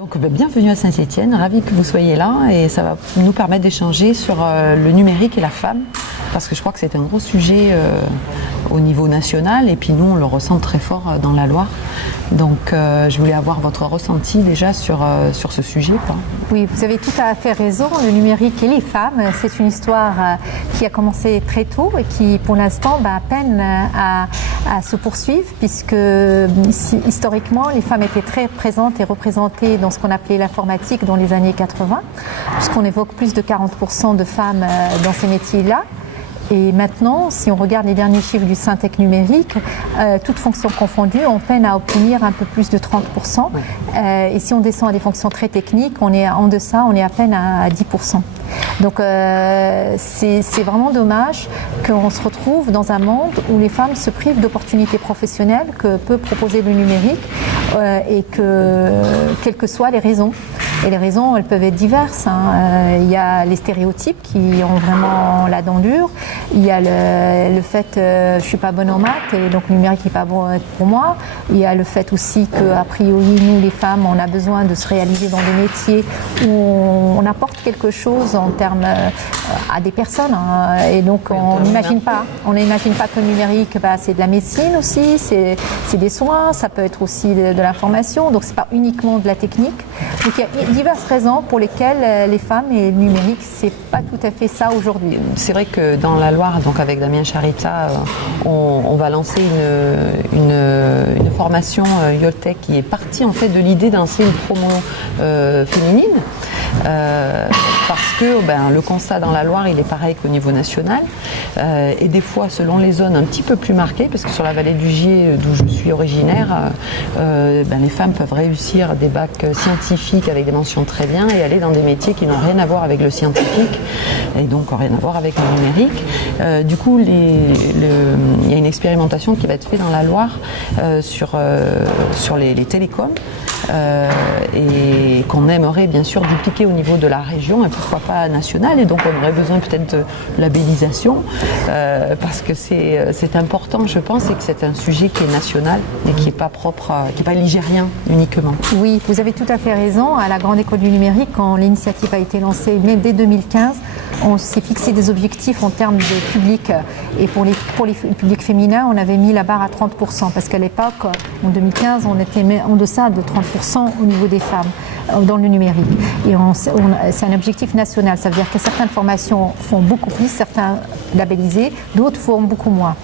Donc bienvenue à Saint-Étienne, ravi que vous soyez là et ça va nous permettre d'échanger sur le numérique et la femme parce que je crois que c'est un gros sujet au niveau national et puis nous on le ressent très fort dans la Loire. Donc je voulais avoir votre ressenti déjà sur ce sujet. Oui, vous avez tout à fait raison, le numérique et les femmes, c'est une histoire qui a commencé très tôt et qui pour l'instant peine à se poursuivre puisque historiquement les femmes étaient très présentes et représentées dans ce qu'on appelait l'informatique dans les années 80, puisqu'on évoque plus de 40% de femmes dans ces métiers-là. Et maintenant, si on regarde les derniers chiffres du Syntec numérique, toutes fonctions confondues, on peine à obtenir un peu plus de 30%. Et si on descend à des fonctions très techniques, on est en deçà, on est à peine à 10%. Donc c'est vraiment dommage qu'on se retrouve dans un monde où les femmes se privent d'opportunités professionnelles que peut proposer le numérique et que, quelles que soient les raisons. Et les raisons, elles peuvent être diverses. Il y a les stéréotypes qui ont vraiment la dent dure. Il y a le fait je ne suis pas bonne en maths et donc le numérique n'est pas bon pour moi. Il y a le fait aussi qu'a priori, nous les femmes, on a besoin de se réaliser dans des métiers où on apporte quelque chose en termes à des personnes. Et donc on n'imagine pas que le numérique, c'est de la médecine aussi, c'est des soins, ça peut être aussi de l'information. Donc c'est pas uniquement de la technique. Donc il y a diverses raisons pour lesquelles les femmes et le numérique, c'est pas tout à fait ça aujourd'hui. C'est vrai que dans la Loire, donc avec Damien Charita, on va lancer une formation Yoltech qui est partie en fait de l'idée de lancer une promo féminine. Parce que le constat dans la Loire il est pareil qu'au niveau national et des fois selon les zones un petit peu plus marquées parce que sur la vallée du Gier d'où je suis originaire les femmes peuvent réussir des bacs scientifiques avec des mentions très bien et aller dans des métiers qui n'ont rien à voir avec le scientifique et donc rien à voir avec le numérique. Du coup il y a une expérimentation qui va être faite dans la Loire sur les télécoms et qu'on aimerait bien sûr dupliquer au niveau de la région et pourquoi pas nationale et donc on aurait besoin peut-être de labellisation parce que c'est important je pense et que c'est un sujet qui est national et qui n'est pas propre, qui n'est pas ligérien uniquement. Oui, vous avez tout à fait raison. À la Grande École du Numérique, quand l'initiative a été lancée dès 2015, on s'est fixé des objectifs en termes de public et pour les publics féminins, on avait mis la barre à 30% parce qu'à l'époque, en 2015, on était en deçà de 30% au niveau des femmes dans le numérique. Et c'est un objectif national, ça veut dire que certaines formations font beaucoup plus, certains labellisés, d'autres font beaucoup moins.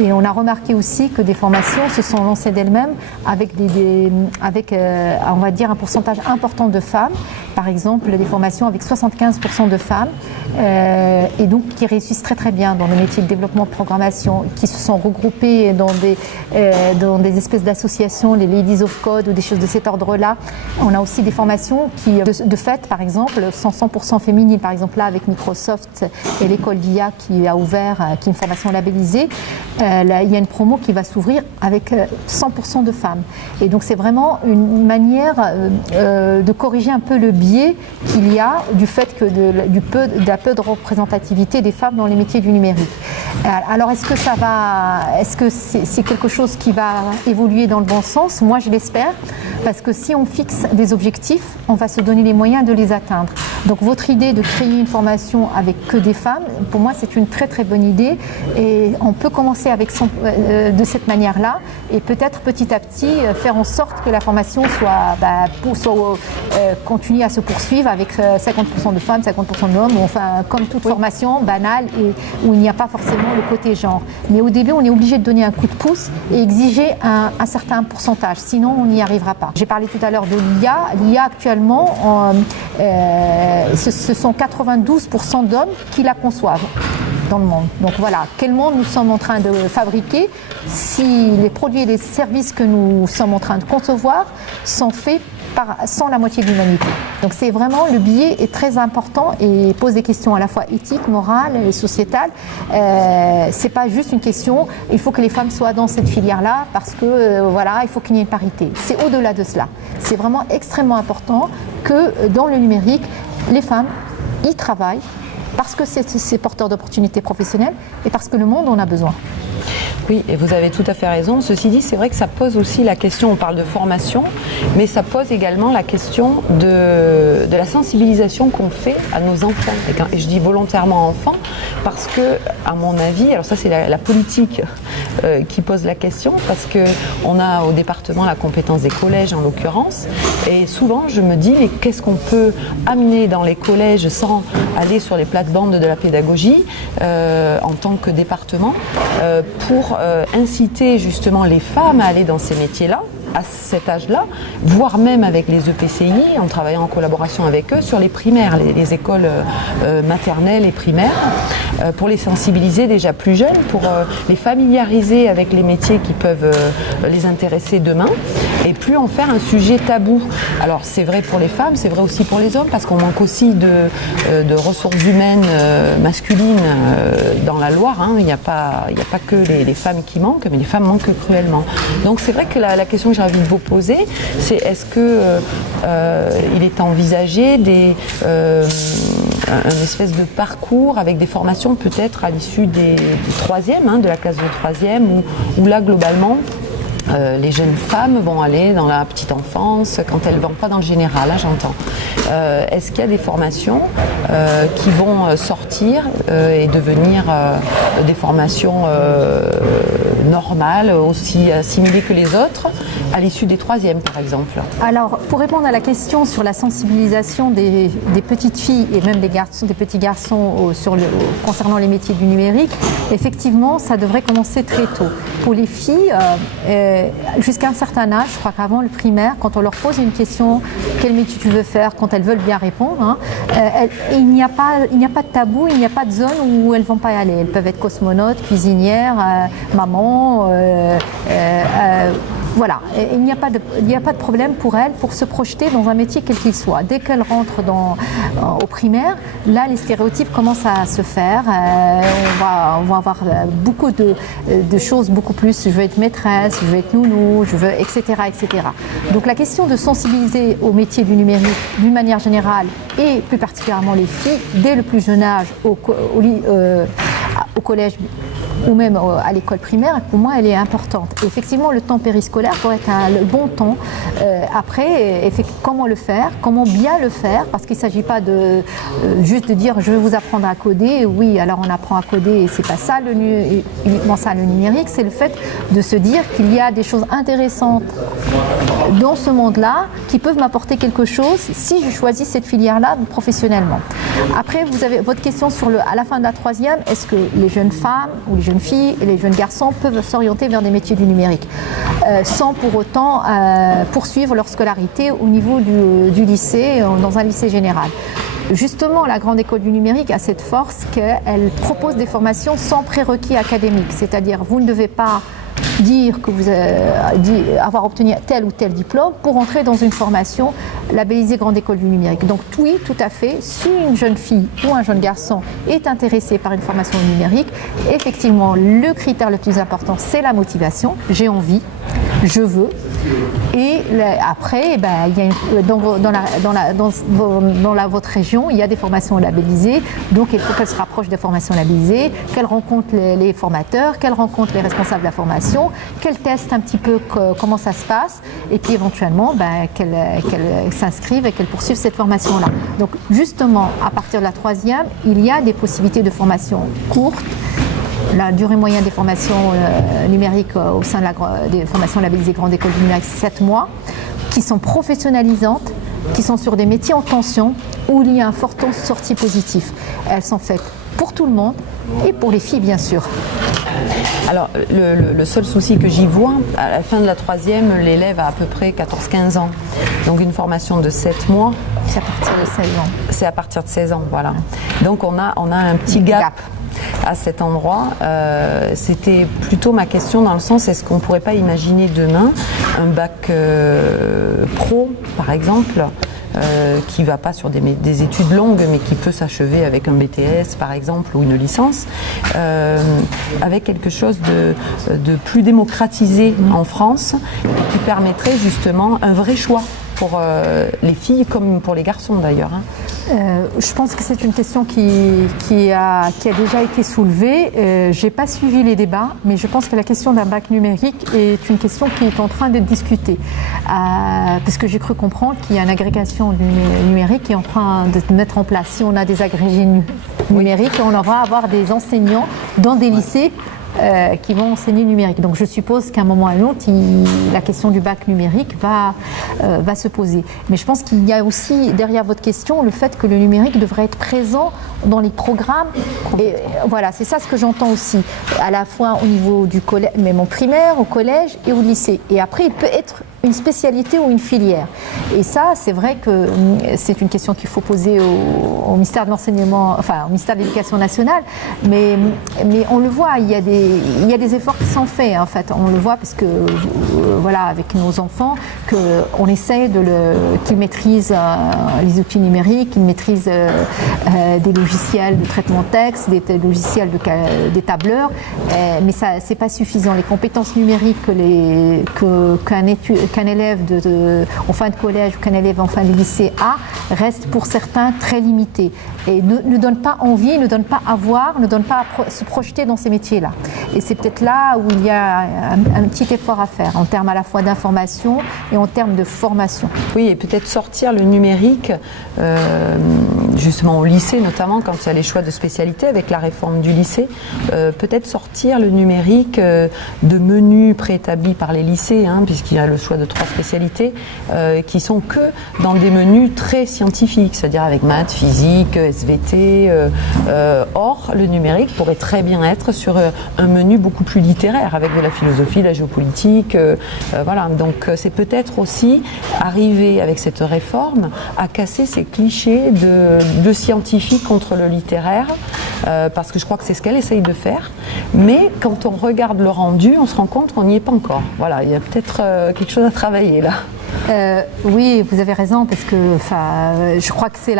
Et on a remarqué aussi que des formations se sont lancées d'elles-mêmes avec on va dire un pourcentage important de femmes, par exemple des formations avec 75% de femmes et donc qui réussissent très très bien dans le métier de développement de programmation, qui se sont regroupées dans des espèces d'associations, les Ladies of Code ou des choses de cet ordre-là. On a aussi des formations qui, de fait, par exemple, sont 100% féminines. Par exemple, là, avec Microsoft et l'école d'IA qui a ouvert, qui est une formation labellisée, là, il y a une promo qui va s'ouvrir avec 100% de femmes. Et donc, c'est vraiment une manière de corriger un peu le biais qu'il y a du fait que de la peu de représentativité des femmes dans les métiers du numérique. Alors, est-ce que c'est quelque chose qui va évoluer dans le bon sens? Moi, je l'espère, parce que si on fixe des objectifs, on va se donner les moyens de les atteindre. Donc votre idée de créer une formation avec que des femmes, pour moi c'est une très très bonne idée et on peut commencer de cette manière-là et peut-être petit à petit faire en sorte que la formation continue à se poursuivre avec 50% de femmes, 50% d'hommes, enfin comme toute formation banale et où il n'y a pas forcément le côté genre. Mais au début on est obligé de donner un coup de pouce et exiger un certain pourcentage, sinon on n'y arrivera pas. J'ai parlé tout à l'heure de l'IA. L'IA actuellement, ce sont 92% d'hommes qui la conçoivent dans le monde. Donc voilà, quel monde nous sommes en train de fabriquer si les produits et les services que nous sommes en train de concevoir sont faits sans la moitié de l'humanité. Donc c'est vraiment, le biais est très important et pose des questions à la fois éthiques, morales et sociétales. C'est pas juste une question, il faut que les femmes soient dans cette filière-là parce que il faut qu'il y ait une parité. C'est au-delà de cela. C'est vraiment extrêmement important que dans le numérique, les femmes y travaillent parce que c'est porteur d'opportunités professionnelles et parce que le monde en a besoin. Oui, et vous avez tout à fait raison. Ceci dit, c'est vrai que ça pose aussi la question, on parle de formation, mais ça pose également la question de la sensibilisation qu'on fait à nos enfants. Et je dis volontairement enfants, parce que, à mon avis, alors ça c'est la politique qui pose la question, parce qu'on a au département la compétence des collèges en l'occurrence, et souvent je me dis, mais qu'est-ce qu'on peut amener dans les collèges sans aller sur les plates-bandes de la pédagogie en tant que département pour inciter justement les femmes à aller dans ces métiers-là, à cet âge-là, voire même avec les EPCI, en travaillant en collaboration avec eux sur les primaires, les écoles maternelles et primaires, pour les sensibiliser déjà plus jeunes, pour les familiariser avec les métiers qui peuvent les intéresser demain, et plus en faire un sujet tabou. Alors c'est vrai pour les femmes, c'est vrai aussi pour les hommes, parce qu'on manque aussi de ressources humaines masculines dans la Loire, hein. Il n'y a pas que les femmes qui manquent, mais les femmes manquent cruellement. Donc c'est vrai que la question que j'ai envie de vous poser, c'est est-ce que il est envisagé un espèce de parcours avec des formations peut-être à l'issue des troisièmes, hein, de la classe de troisième, où là globalement les jeunes femmes vont aller dans la petite enfance, quand elles ne vont pas dans le général, hein, j'entends. Est-ce qu'il y a des formations qui vont sortir et devenir des formations normales, aussi assimilées que les autres, à l'issue des troisièmes par exemple? Alors, pour répondre à la question sur la sensibilisation des petites filles et même des petits garçons concernant les métiers du numérique, effectivement, ça devrait commencer très tôt. Pour les filles, jusqu'à un certain âge, je crois qu'avant le primaire, quand on leur pose une question, quel métier tu veux faire, quand elles veulent bien répondre, hein, il n'y a pas de tabou, il n'y a pas de zone où elles ne vont pas y aller. Elles peuvent être cosmonautes, cuisinières, maman, voilà, il n'y a pas de problème pour elles pour se projeter dans un métier quel qu'il soit. Dès qu'elles rentrent au primaire, là les stéréotypes commencent à se faire. On va avoir beaucoup de choses, beaucoup plus. Je veux être maîtresse, je veux être nounou, etc., etc. Donc la question de sensibiliser au métier du numérique d'une manière générale et plus particulièrement les filles dès le plus jeune âge au collège ou même à l'école primaire, pour moi, elle est importante. Et effectivement, le temps périscolaire pourrait être le bon temps. Après, comment le faire, comment bien le faire, parce qu'il ne s'agit pas juste de dire je vais vous apprendre à coder. Oui, alors on apprend à coder et c'est pas ça uniquement ça le numérique, c'est le fait de se dire qu'il y a des choses intéressantes dans ce monde-là qui peuvent m'apporter quelque chose si je choisis cette filière-là professionnellement. Après, vous avez votre question à la fin de la troisième, est-ce que les jeunes femmes ou les jeunes filles et les jeunes garçons peuvent s'orienter vers des métiers du numérique sans pour autant poursuivre leur scolarité au niveau du lycée, dans un lycée général. Justement, la Grande École du Numérique a cette force qu'elle propose des formations sans prérequis académiques, c'est-à-dire vous ne devez pas dire que vous avoir obtenu tel ou tel diplôme pour entrer dans une formation labellisée Grande École du Numérique. Donc oui, tout à fait, si une jeune fille ou un jeune garçon est intéressé par une formation au numérique, effectivement, le critère le plus important, c'est la motivation. J'ai envie, je veux. Et après, il y a dans votre région, il y a des formations labellisées, donc il faut qu'elle se rapproche des formations labellisées, qu'elle rencontre les formateurs, qu'elle rencontre les responsables de la formation, qu'elle teste un petit peu comment ça se passe, et puis éventuellement qu'elle s'inscrive et qu'elle poursuive cette formation-là. Donc justement, à partir de la troisième, il y a des possibilités de formation courtes. La durée moyenne des formations numériques au sein des formations labellisées Grande École du Numérique, c'est 7 mois, qui sont professionnalisantes, qui sont sur des métiers en tension, où il y a un fort taux de sortie positif. Elles sont faites pour tout le monde et pour les filles, bien sûr. Alors, le seul souci que j'y vois, à la fin de la troisième, l'élève a à peu près 14-15 ans. Donc une formation de 7 mois. C'est à partir de 16 ans. C'est à partir de 16 ans, voilà. Donc on a un petit gap à cet endroit. C'était plutôt ma question dans le sens, est-ce qu'on ne pourrait pas imaginer demain un bac pro, par exemple, qui ne va pas sur des études longues, mais qui peut s'achever avec un BTS, par exemple, ou une licence, avec quelque chose de plus démocratisé en France, qui permettrait justement un vrai choix pour les filles comme pour les garçons d'ailleurs. Je pense que c'est une question qui a déjà été soulevée. Je n'ai pas suivi les débats, mais je pense que la question d'un bac numérique est une question qui est en train d'être discutée. Parce que j'ai cru comprendre qu'il y a une agrégation numérique qui est en train de se mettre en place. Si on a des agrégés numériques, on va avoir des enseignants dans des lycées qui vont enseigner numérique. Donc je suppose qu'à un moment ou à un autre, la question du bac numérique va se poser. Mais je pense qu'il y a aussi derrière votre question le fait que le numérique devrait être présent dans les programmes. Et voilà, c'est ça ce que j'entends aussi, à la fois au niveau du collège, même en primaire, au collège et au lycée. Et après, il peut être une spécialité ou une filière. Et ça, c'est vrai que c'est une question qu'il faut poser au ministère de l'Enseignement, enfin au ministère de l'Éducation nationale. Mais on le voit, il y a des efforts qui sont faits. En fait, on le voit parce que voilà, avec nos enfants, qu'on essaie qu'ils maîtrisent les outils numériques, qu'ils maîtrisent des logiciels de traitement de texte, des logiciels des tableurs. Mais ça, c'est pas suffisant. Les compétences numériques qu'un élève en fin de collège ou qu'un élève en fin de lycée a restent pour certains très limités et ne donnent pas envie, ne donnent pas à voir, ne donnent pas à se projeter dans ces métiers-là. Et c'est peut-être là où il y a un petit effort à faire en termes à la fois d'information et en termes de formation. Oui, et peut-être sortir le numérique, justement au lycée notamment, quand il y a les choix de spécialité avec la réforme du lycée, peut-être sortir le numérique de menus préétablis par les lycées, puisqu'il y a le choix de 3 spécialités qui sont que dans des menus très scientifiques, c'est-à-dire avec maths, physique, SVT. Or, le numérique pourrait très bien être sur un menu beaucoup plus littéraire, avec de la philosophie, la géopolitique. Voilà. Donc, c'est peut-être aussi arriver avec cette réforme à casser ces clichés de scientifique contre le littéraire, parce que je crois que c'est ce qu'elle essaye de faire. Mais quand on regarde le rendu, on se rend compte qu'on n'y est pas encore. Voilà, il y a peut-être quelque chose à travailler là. Oui, vous avez raison, parce que je crois que c'est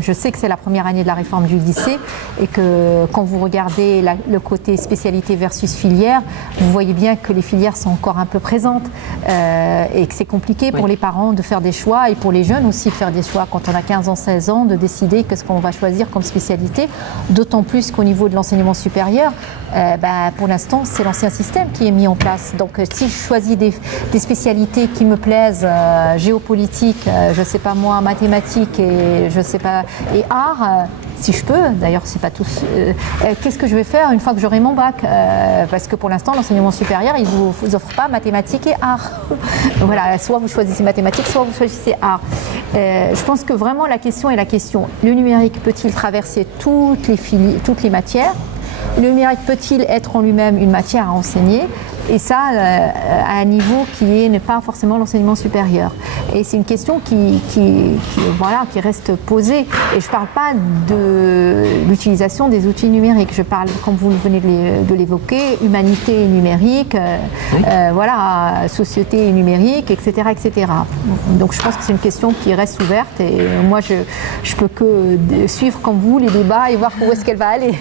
je sais que c'est la première année de la réforme du lycée, et que quand vous regardez le côté spécialité versus filière, vous voyez bien que les filières sont encore un peu présentes et que c'est compliqué pour les parents de faire des choix, et pour les jeunes aussi de faire des choix quand on a 15 ans, 16 ans, de décider qu'est-ce qu'on va choisir comme spécialité, d'autant plus qu'au niveau de l'enseignement supérieur, pour l'instant c'est l'ancien système qui est mis en place. Donc si je choisis des spécialités qui me plaisent, géopolitique, je sais pas moi, mathématiques et je sais pas, et art, si je peux, d'ailleurs c'est pas tous, qu'est-ce que je vais faire une fois que j'aurai mon bac, parce que pour l'instant l'enseignement supérieur il vous offre pas mathématiques et art. Voilà, soit vous choisissez mathématiques, soit vous choisissez art. Je pense que vraiment la question est la question, le numérique peut-il traverser toutes les matières? Le numérique peut-il être en lui-même une matière à enseigner? Et ça, à un niveau qui n'est pas forcément l'enseignement supérieur. Et c'est une question qui reste posée. Et je ne parle pas de l'utilisation des outils numériques. Je parle, comme vous venez de l'évoquer, humanité et numérique, société et numérique, etc., etc. Donc je pense que c'est une question qui reste ouverte. Et moi, je peux que suivre comme vous les débats et voir où est-ce qu'elle va aller.